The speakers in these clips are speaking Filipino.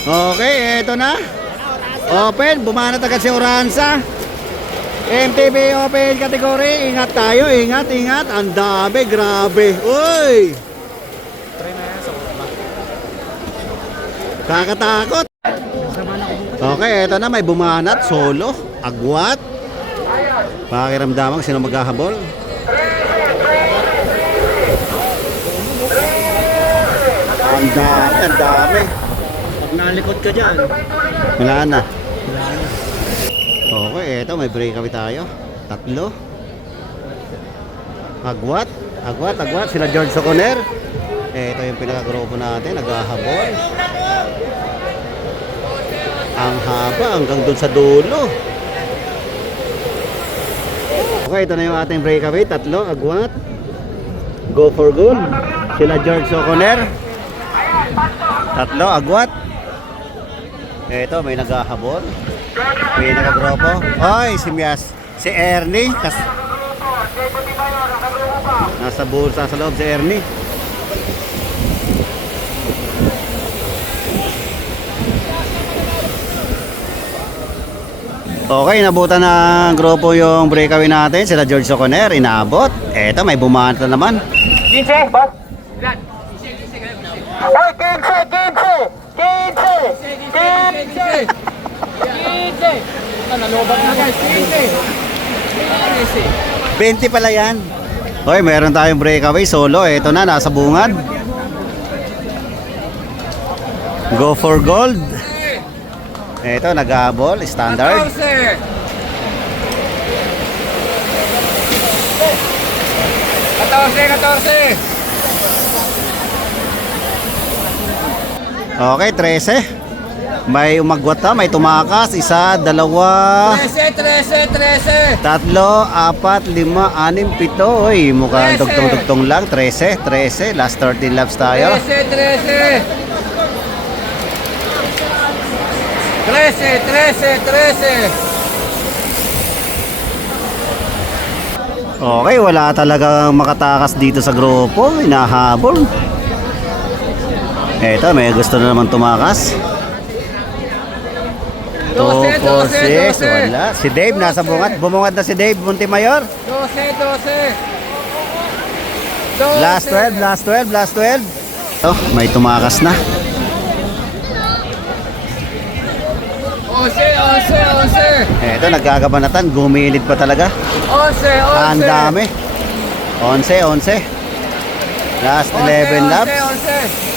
Okay, eto na. Open, bumanat agad si Oranza. MTB Open category. Ingat tayo, ingat. Ang dami, grabe. Uy! Kakatakot. Okay, eto na, may bumanat, solo, agwat. Pakiramdaman sino maghahabol. Ang dami. Pag nalikot ka dyan. Wala na. Okay, eto may breakaway tayo. 3. Agwat. Sila George Soconer. Eto yung pinaka-grupo natin, naghahabol. Ang haba hanggang dun sa dulo. Okay, ito na yung ating breakaway. 3, agwat. Go for goal. Sila George Soconer. 3, agwat. Eto, may naghahabol. May nagagrupo. Oy, si Ernie. Nasa bulsa sa loob si Ernie. Okay, nabutan ng grupo yung breakaway natin. Sila George Soconer, inabot. Eto, may bumanat na naman. 15, boss. Ilan? 15. Oy, 15. Nalobat na guys, 20 pala yan. Okay, meron tayong breakaway solo. Eto na, nasa bungad. Go for gold. Eto, nag-ahabol, standard. 14. Okay, 13. May umagwat na, may tumakas. 1, 2, 13. 3, 4, 5, 6, 7. Uy, mukhang tugtong-tugtong lang. 13. Last 13 laps tayo. 13. Okay, wala talagang makatakas dito sa grupo. Inahabol. Eto, may gusto na naman tumakas. 2, 4, 6. Wala. Si Dave nasa bungad. Bumungad na si Dave Montemayor. 12. Last 12. Oh, may tumakas na. 11. Eto, nagkakabanatan. Gumilid pa talaga. 11. Ang dami. 11. Last 11 laps. 11.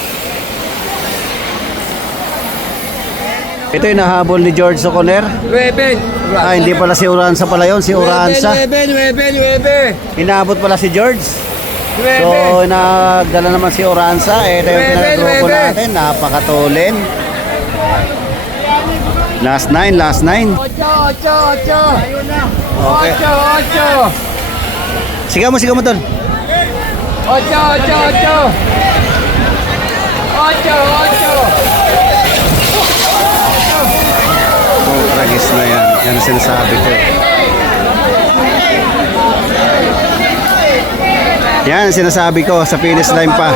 Ito yung nahabol ni George Soconer. 9. Hindi pala si Uranza pala yun. Si Uranza. 9. Inabot pala si George. So, nagdala naman si Uranza. Ito yung pinag-grupo natin. Napakatulin. Last 9. 8. Okay. 8. Sigaw mo tol. 8. Oh, tragis na yan. Yan ang sinasabi ko. Yan ang sinasabi ko sa finish line pa.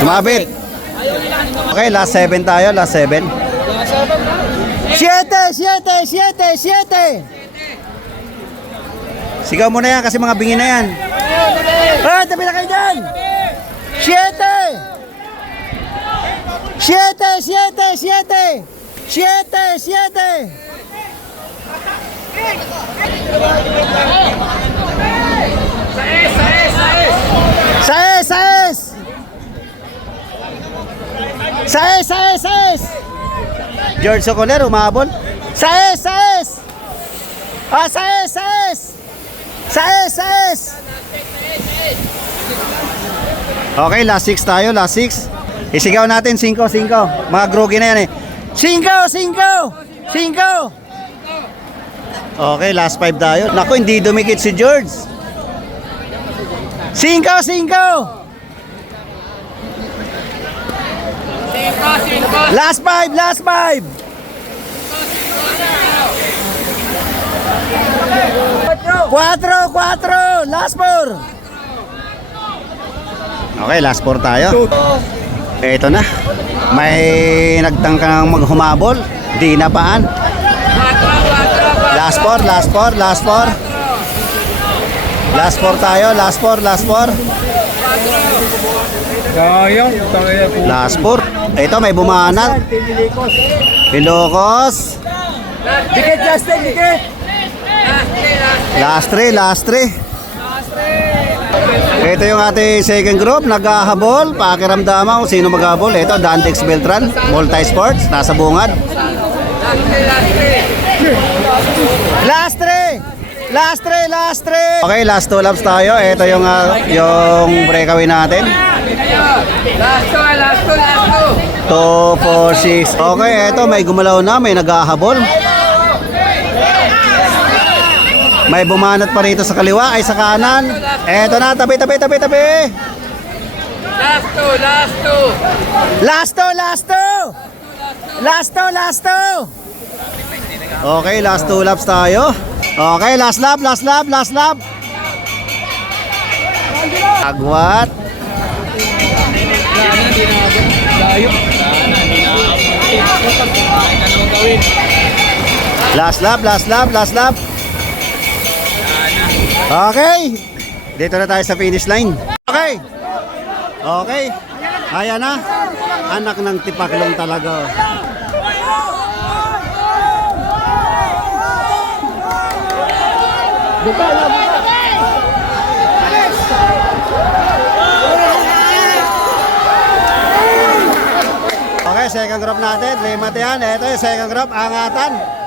Sumabit. Okay, last 7 tayo. Last 7. 7. Sigaw mo na yan kasi mga bingi na yan. Tabi na kayo dyan. 7. 6. George Soconer, umabol. 6. 6. Okay, last 6 tayo, last 6. Isigaw natin 5. Mga grogi na yan eh. 5. Okay, last 5 tayo. Naku, hindi dumikit si George. 5. Last 5. 4. Last 4. Okay, last 4 tayo. Ito na. May nagtangkang maghumabol. Di napaan. Last 4. Last 4 tayo. Last 4. Sayang. Last 4. Ito, may bumanat. Ilocos. Dikit, Justin, dikit. Last 3. Ito yung ating second group, naghahabol, pakiramdaman kung sino maghahabol. Ito, Dantex Beltran, Multi-Sports, nasa bungad. Last 3. Okay, last 2 laps tayo. Ito yung breakaway natin. Last 2. 2, 4, 6. Okay, ito may gumalaw na, may naghahabol. May bumanat pa rito sa kaliwa, ay sa kanan. Eto na, tabi. Last 2. Okay, last 2 laps tayo. Okay, last lap. Agwat. Last lap. Okay. Dito na tayo sa finish line. Okay. Ayan na. Anak ng tipaklong talaga. Okay, second group natin. Limit yan. Ito yung second group. Angatan.